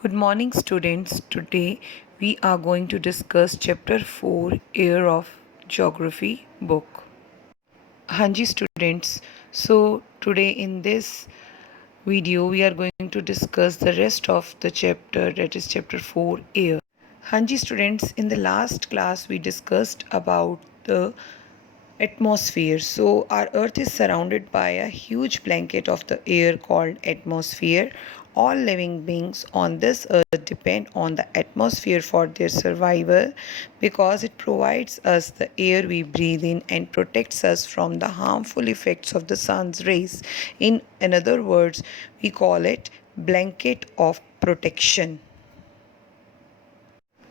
Good morning, students. Today we are going to discuss chapter 4 Year of Geography book. Hanji students, so today in this video we are going to discuss the rest of the chapter, that is chapter 4 Air. Hanji students, in the last class we discussed about the atmosphere. So our earth is surrounded by a huge blanket of the air called atmosphere. All living beings on this earth depend on the atmosphere for their survival because it provides us the air we breathe in and protects us from the harmful effects of the sun's rays. In other words, we call it blanket of protection.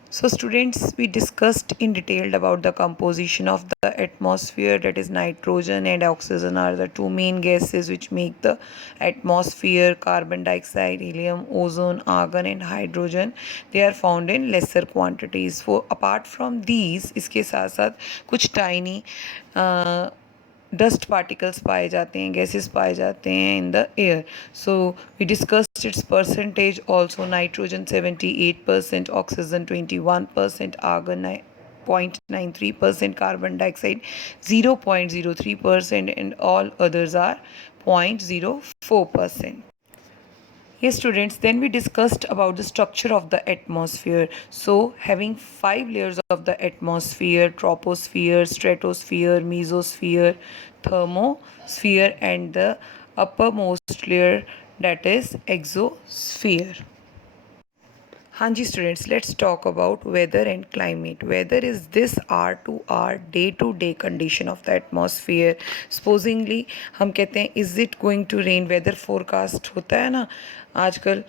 So students, we discussed in detail about the composition of the atmosphere, that is nitrogen and oxygen are the two main gases which make the atmosphere. Carbon dioxide, helium, ozone, argon and hydrogen, they are found in lesser quantities. So apart from these, इसके साथ साथ कुछ tiny dust particles पाए जाते हैं, gases पाए जाते हैं in the air. So we discussed its percentage also. Nitrogen 78%, oxygen 21%, argon 0.93%, carbon dioxide 0.03%, and all others are 0.04%. Yes, students, then we discussed about the structure of the atmosphere. So, having 5 layers of the atmosphere: troposphere, stratosphere, mesosphere, thermosphere, and the uppermost layer, that is exosphere. Hanji students, let's talk about weather and climate. Weather is this hour to hour, day to day condition of the atmosphere. Supposingly हम कहते हैं is it going to rain, weather forecast होता है ना आजकल,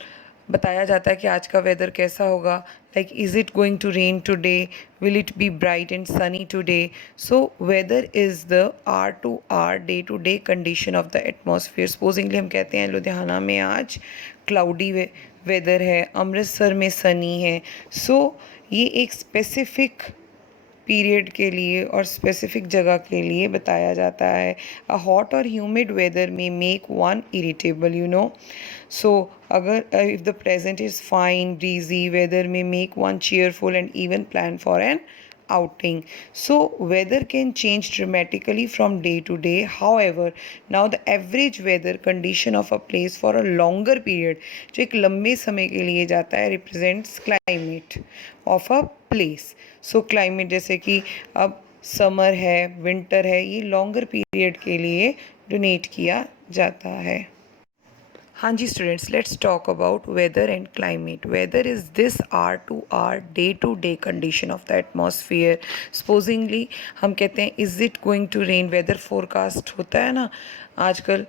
बताया जाता है कि आज का वेदर कैसा होगा. Like is it going to rain today, will it be bright and sunny today. So weather is the are to are, day to day condition of the atmosphere. Supposingly हम कहते हैं लुधियाना में आज क्लाउडी वेदर है, अमृतसर में सनी है. सो ये एक स्पेसिफिक पीरियड के लिए और स्पेसिफिक जगह के लिए बताया जाता है. अ हॉट और humid weather may make one irritable, you know. So अगर if the present is fine breezy weather may make one cheerful and even plan for an outing. So weather can change dramatically from day to day. However, now the average weather condition of a place for a longer period, जो एक लंबे समय के लिए जाता है, represents climate of a place. So climate जैसे कि अब समर है, विंटर है, ये लॉन्गर पीरियड के लिए डोनेट किया जाता है. Hanji students, let's talk about weather and climate. Weather is this hour to hour, day to day condition of the atmosphere. Supposingly हम कहते हैं is it going to rain, weather forecast होता है ना आजकल,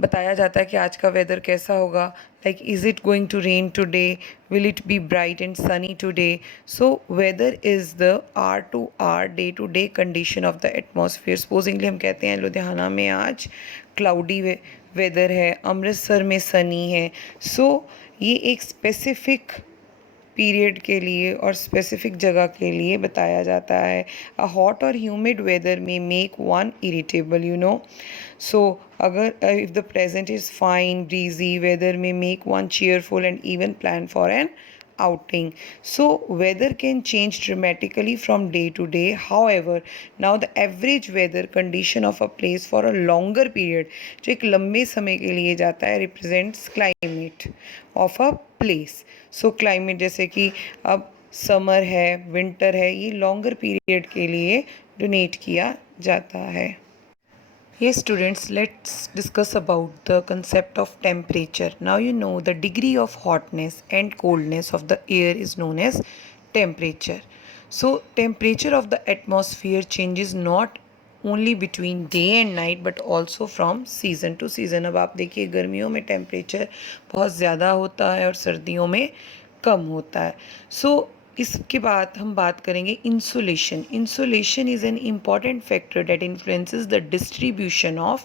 बताया जाता है कि आज का वेदर कैसा होगा. Like is it going to rain today, will it be bright and sunny today. So weather is the are to are, day to day condition of the atmosphere. Supposingly हम कहते हैं लुधियाना में आज क्लाउडी वेदर है, अमृतसर में सनी है. सो ये एक स्पेसिफिक पीरियड के लिए और स्पेसिफिक जगह के लिए बताया जाता है. अ हॉट और humid weather may make one irritable, you know. So अगर if the present is fine breezy weather may make one cheerful and even plan for an outing. So weather can change dramatically from day to day. However, now the average weather condition of a place for a longer period, जो एक लंबे समय के लिए जाता है, represents climate of a place. So climate जैसे कि अब समर है, विंटर है, ये लॉन्गर पीरियड के लिए डोनेट किया जाता है. Yes, students, let's discuss about the concept of temperature. Now you know the degree of hotness and coldness of the air is known as temperature. So temperature of the atmosphere changes not only between day and night but also from season to season. अब आप देखिए गर्मियों में temperature बहुत ज़्यादा होता है और सर्दियों में कम होता है. सो इसके बाद हम बात करेंगे insolation. Insolation is an important factor that influences the distribution of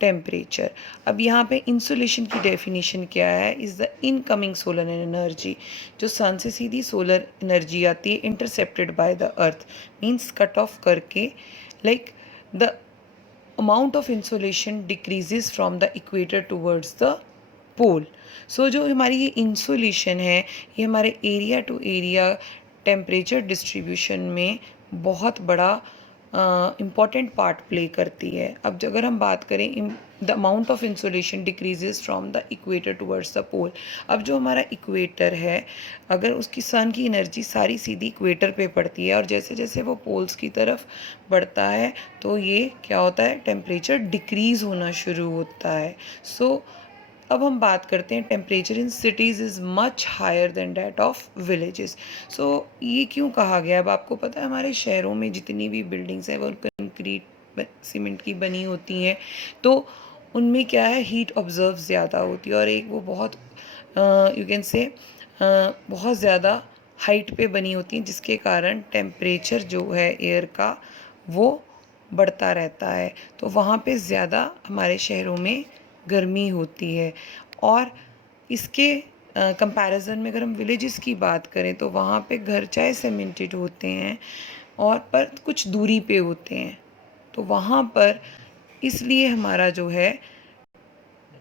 temperature. अब यहाँ पे इंसुलेशन की डेफिनेशन क्या है? Is the incoming solar energy, जो सन से सीधी सोलर एनर्जी आती है intercepted by the earth, means cut off करके. Like the amount of insolation decreases from the equator towards the pole. So जो हमारी ये इंसुलेशन है ये हमारे area to area temperature distribution में बहुत बड़ा इम्पॉर्टेंट पार्ट प्ले करती है। अब अगर हम बात करें the amount of insolation decreases from the equator towards the pole. अब जो हमारा इक्वेटर है अगर उसकी सन की एनर्जी सारी सीधी इक्वेटर पे पड़ती है और जैसे जैसे वो पोल्स की तरफ बढ़ता है तो ये क्या होता है, टेम्परेचर डिक्रीज़ होना शुरू होता है। सो अब हम बात करते हैं temperature in cities is much higher than that of villages. So ये क्यों कहा गया? अब आपको पता है हमारे शहरों में जितनी भी बिल्डिंग्स हैं वो कंक्रीट सीमेंट की बनी होती हैं, तो उनमें क्या है, हीट ऑब्जर्व ज़्यादा होती है और एक वो बहुत यू कैन से बहुत ज़्यादा हाइट पे बनी होती हैं, जिसके कारण टेम्परेचर जो है एयर का वो बढ़ता रहता है। तो वहाँ पे ज़्यादा हमारे शहरों में गर्मी होती है। और इसके कंपैरिजन में अगर हम विलेजेस की बात करें तो वहाँ पे घर चाहे सीमेंटेड होते हैं और पर कुछ दूरी पे होते हैं, तो वहाँ पर इसलिए हमारा जो है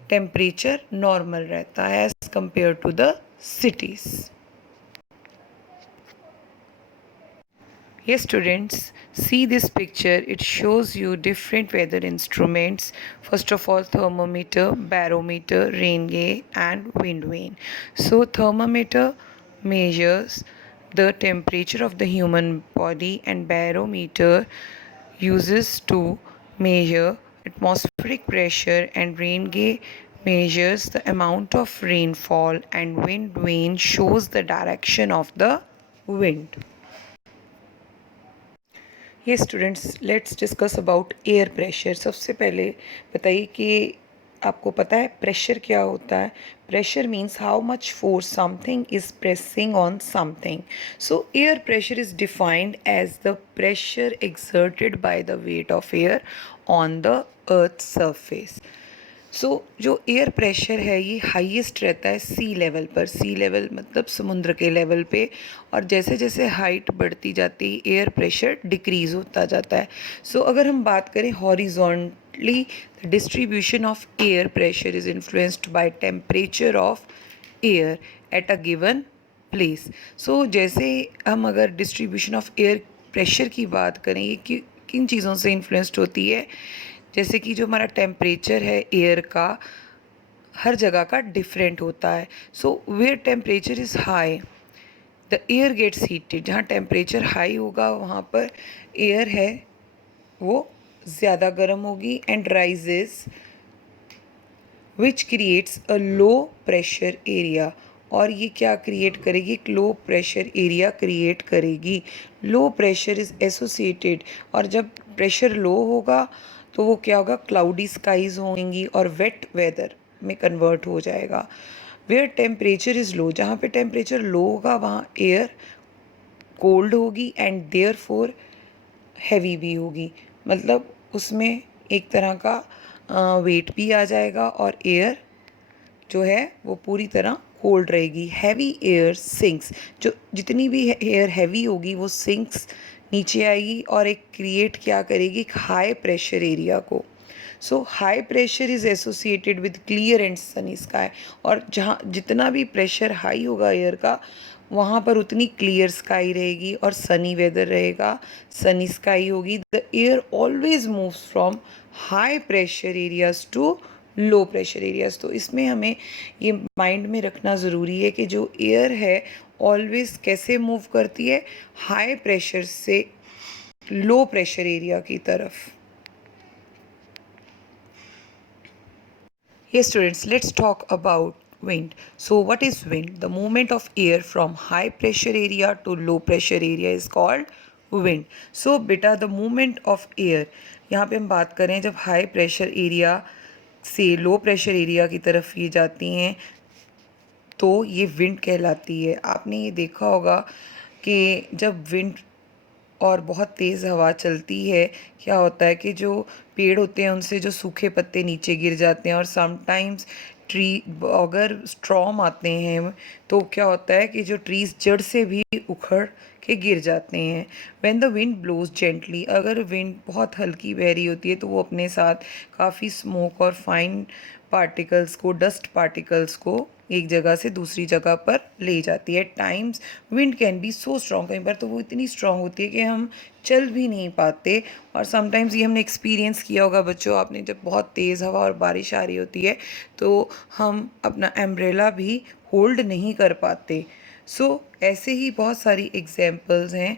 टेम्परेचर नॉर्मल रहता है as compare to the cities. Yes, students, see this picture. It shows you different weather instruments. First of all, thermometer, barometer, rain gauge, and wind vane. So, thermometer measures the temperature of the human body, and barometer uses to measure atmospheric pressure, and rain gauge measures the amount of rainfall, and wind vane shows the direction of the wind. ये students, let's discuss about air pressure. सबसे पहले बताइए कि आपको पता है pressure क्या होता है? Pressure means how much force something is pressing on something. So air pressure is defined as the pressure exerted by the weight of air on the earth surface. So जो एयर प्रेशर है ये highest रहता है सी level पर। सी level मतलब समुद्र के level पे, और जैसे जैसे हाइट बढ़ती जाती है एयर प्रेशर डिक्रीज़ होता जाता है। सो अगर हम बात करें horizontally, the distribution of air pressure is influenced by temperature of air at a given place. So जैसे हम अगर डिस्ट्रीब्यूशन ऑफ एयर प्रेशर की बात करें, ये किन चीज़ों से इन्फ्लुएंस्ड होती है? जैसे कि जो हमारा टेम्परेचर है एयर का हर जगह का डिफरेंट होता है। So where temperature is high the air gets heated. जहाँ टेम्परेचर हाई होगा वहाँ पर एयर है वो ज़्यादा गर्म होगी and rises which creates a low pressure area. और ये क्या क्रिएट करेगी? एक लो प्रेशर एरिया क्रिएट करेगी। लो प्रेशर इज़ एसोसिएटेड, और जब प्रेशर लो होगा तो वो क्या होगा? क्लाउडी स्काइज होंगी और वेट वेदर में कन्वर्ट हो जाएगा। वेयर टेम्परेचर इज़ लो, जहाँ पे टेम्परेचर लो होगा वहाँ एयर कोल्ड होगी एंड देयर फोर हैवी भी होगी। मतलब उसमें एक तरह का वेट भी आ जाएगा और एयर जो है वो पूरी तरह कोल्ड रहेगी। हैवी एयर सिंक्स, जो जितनी भी एयर हैवी होगी वो सिंक्स नीचे आएगी और एक क्रिएट क्या करेगी? एक हाई प्रेशर एरिया को। So high pressure is associated with clear and sunny sky. और जहाँ जितना भी प्रेशर हाई होगा एयर का वहाँ पर उतनी क्लियर स्काई रहेगी और सनी वेदर रहेगा, सनी स्काई होगी। The air always moves from high pressure areas to low pressure areas. तो इसमें हमें ये माइंड में रखना ज़रूरी है कि जो एयर है ऑलवेज कैसे मूव करती है? हाई प्रेशर से लो प्रेशर एरिया की तरफ। Yes, students, let's talk about wind. So, what is wind? The movement of air from high pressure area to low pressure area is called wind. So, beta, the movement of air, यहाँ पे हम बात करें जब high pressure area से लो pressure area की तरफ ये जाती हैं तो ये विंड कहलाती है। आपने ये देखा होगा कि जब विंड और बहुत तेज़ हवा चलती है क्या होता है कि जो पेड़ होते हैं उनसे जो सूखे पत्ते नीचे गिर जाते हैं, और समटाइम्स ट्री अगर स्ट्रॉम आते हैं तो क्या होता है कि जो ट्रीज़ जड़ से भी उखड़ के गिर जाते हैं। When the wind blows gently, अगर विंड बहुत हल्की बह रही होती है तो वो अपने साथ काफ़ी स्मोक और फाइन पार्टिकल्स को, डस्ट पार्टिकल्स को एक जगह से दूसरी जगह पर ले जाती है. Times wind can be so strong, कई बार तो वो इतनी स्ट्रॉन्ग होती है कि हम चल भी नहीं पाते. और समटाइम्स ये हमने एक्सपीरियंस किया होगा बच्चों आपने, जब बहुत तेज़ हवा और बारिश आ रही होती है तो हम अपना एम्ब्रेला भी होल्ड नहीं कर पाते. सो ऐसे ही बहुत सारी एग्जाम्पल्स हैं.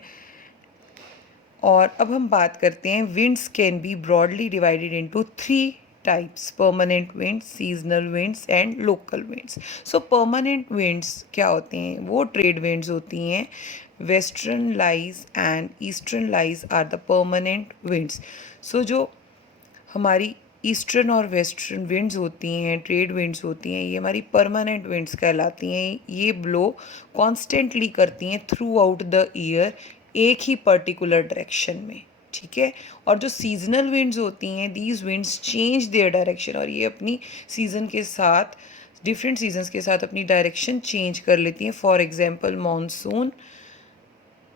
और अब हम बात करते हैं, winds can be broadly divided into 3 types: permanent winds, seasonal winds and local winds. So permanent winds क्या होते हैं? वो ट्रेड विंड्स होती हैं. Westerlies and easterlies are the permanent winds. So जो हमारी ईस्टर्न और वेस्टर्न विंड्स होती हैं, ट्रेड विंड्स होती हैं, ये हमारी परमानेंट विंड्स कहलाती हैं. ये ब्लो कॉन्स्टेंटली करती हैं थ्रू आउट द ईयर, एक ही पर्टिकुलर डायरेक्शन में. ठीक है. और जो सीजनल विंड्स होती हैं, these winds change their direction, और ये अपनी सीज़न के साथ, डिफरेंट सीजन्स के साथ अपनी डायरेक्शन चेंज कर लेती हैं. For example monsoon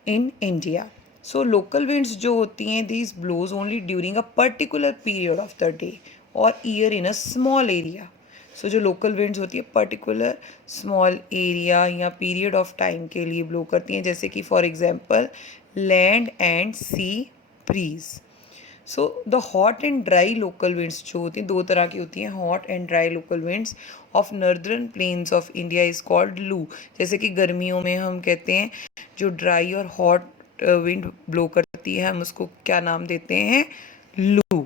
in India. So local winds जो होती हैं, these blows only during a particular period of the day और year in a small area. So जो लोकल विंड्स होती है पर्टिकुलर स्मॉल एरिया या पीरियड ऑफ टाइम के लिए ब्लो करती हैं, जैसे कि for example land and sea breeze. So the hot and dry local winds जो होती हैं, दो तरह की होती हैं, hot and dry local winds of northern plains of India is called लू. जैसे कि गर्मियों में हम कहते हैं जो ड्राई और हॉट विंड ब्लो करती है, हम उसको क्या नाम देते हैं? लू.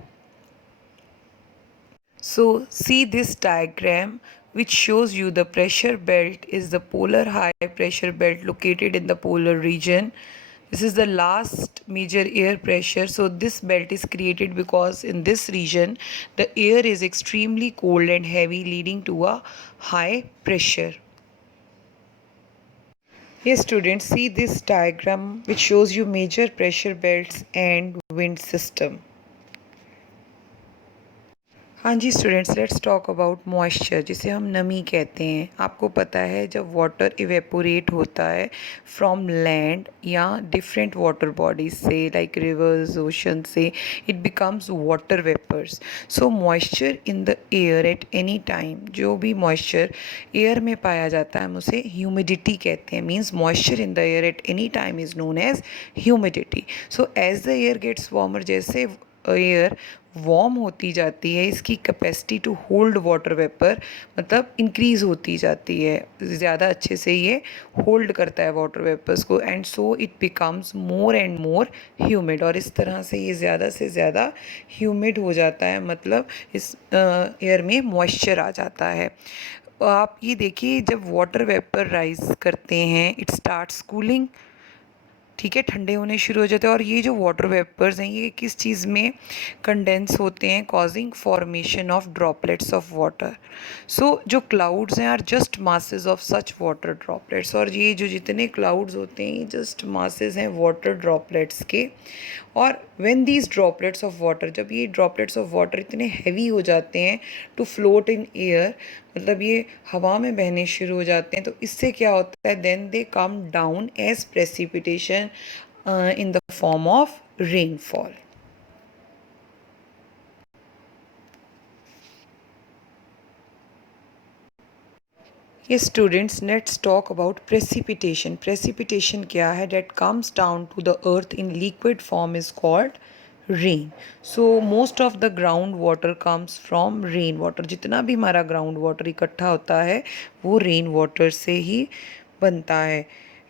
So see this diagram which shows you the pressure belt is the polar high pressure belt located in the polar region. This is the last major air pressure. So this belt is created because in this region the air is extremely cold and heavy, leading to a high pressure. Yes students, see this diagram which shows you major pressure belts and wind system. हाँ जी students, let's talk about moisture, जिसे हम नमी कहते हैं. आपको पता है जब वाटर इवेपोरेट होता है फ्रॉम लैंड या डिफरेंट वाटर बॉडीज से, लाइक रिवर्स, ओशन से, it becomes water vapours. So moisture in the air at any time, जो भी मॉइस्चर एयर में पाया जाता है हम उसे ह्यूमिडिटी कहते हैं. Means moisture in the air at any time is known as humidity. So as the air gets warmer, जैसे एयर वार्म होती जाती है, इसकी capacity to hold water vapour मतलब इंक्रीज़ होती जाती है, ज़्यादा अच्छे से ये होल्ड करता है वाटर वेपर्स को, and so it becomes more and more humid. और इस तरह से ये ज़्यादा से ज़्यादा ह्यूमिड हो जाता है, मतलब इस एयर में मॉइस्चर आ जाता है. आप ये देखिए, जब वाटर वेपर राइज करते हैं, इट स्टार्ट्स कूलिंग. ठीक है, ठंडे होने शुरू हो जाते हैं. और ये जो वाटर वेपर्स हैं, ये किस चीज़ में कंडेंस होते हैं? Causing formation of droplets of water. So जो क्लाउड्स हैं are just masses of such water droplets. और ये जो जितने क्लाउड्स होते हैं, ये जस्ट मासेस हैं वाटर ड्रॉपलेट्स के. और when these droplets of water, जब ये ड्रॉपलेट्स ऑफ वाटर इतने हैवी हो जाते हैं टू फ्लोट इन एयर, मतलब ये हवा में बहने शुरू हो जाते हैं, तो इससे क्या होता है? Then they come down as precipitation in the form of rainfall. Yes students, let's talk about precipitation. Precipitation क्या है? That comes down to the earth in liquid form is called rain. So most of the ground water comes from rain water. जितना भी हमारा ground water इकट्ठा होता है वो rain water से ही बनता है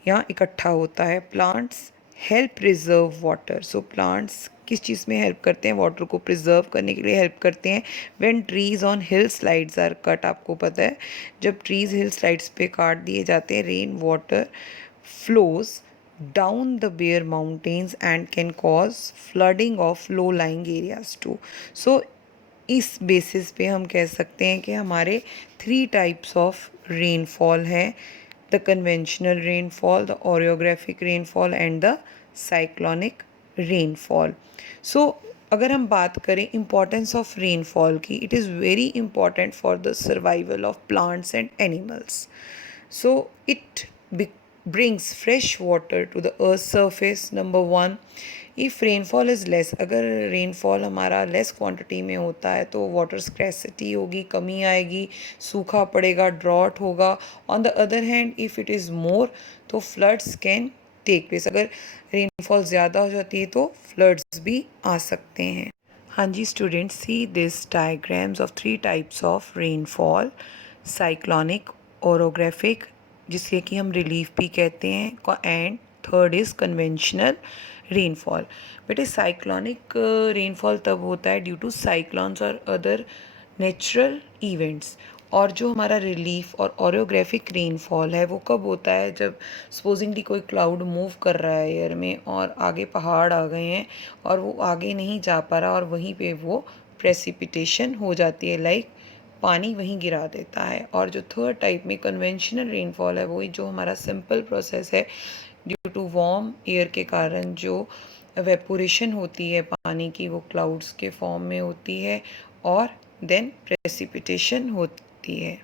या इकट्ठा होता है. Plants help preserve water. So plants किस चीज़ में हेल्प करते हैं? वाटर को प्रिजर्व करने के लिए हेल्प करते हैं. When trees on hill slides are cut, आपको पता है जब ट्रीज़ हिल स्लाइड्स पे काट दिए जाते हैं, rain water flows down the bare mountains and can cause flooding of low lying areas too. So इस बेसिस पे हम कह सकते हैं कि हमारे 3 टाइप्स ऑफ रेनफॉल हैं: the conventional rainfall, the orographic rainfall and the cyclonic rainfall. So अगर हम बात करें इम्पॉर्टेंस ऑफ रेनफॉल की, it is very important for the survival of plants and animals. So it brings fresh water to the earth's surface. Number 1, if rainfall is less, अगर rainfall हमारा less quantity में होता है तो water scarcity होगी, कमी आएगी, सूखा पड़ेगा, drought होगा. On the other hand, if it is more तो floods can take place. अगर rainfall ज़्यादा हो जाती है तो floods भी आ सकते हैं. हाँ जी students, see this diagrams of 3 types of rainfall. Cyclonic, orographic, जिसे कि हम रिलीफ भी कहते हैं, and third is conventional rainfall. बेटे साइक्लोनिक रेनफॉल तब होता है ड्यू टू साइक्लॉन्स और अदर नेचुरल इवेंट्स. और जो हमारा रिलीफ और ओरियोग्राफिक रेनफॉल है वो कब होता है, जब सपोजिंगली कोई क्लाउड मूव कर रहा है एयर में और आगे पहाड़ आ गए हैं और वो आगे नहीं जा पा रहा और वहीं पे वो प्रेसिपिटेशन हो जाती है, लाइक पानी वहीं गिरा देता है. और जो थर्ड टाइप में कन्वेंशनल रेनफॉल है वही जो हमारा सिंपल प्रोसेस है, ड्यू टू वार्म एयर के कारण जो वेपोरेशन होती है पानी की वो क्लाउड्स के फॉर्म में होती है और देन प्रेसिपिटेशन होती है.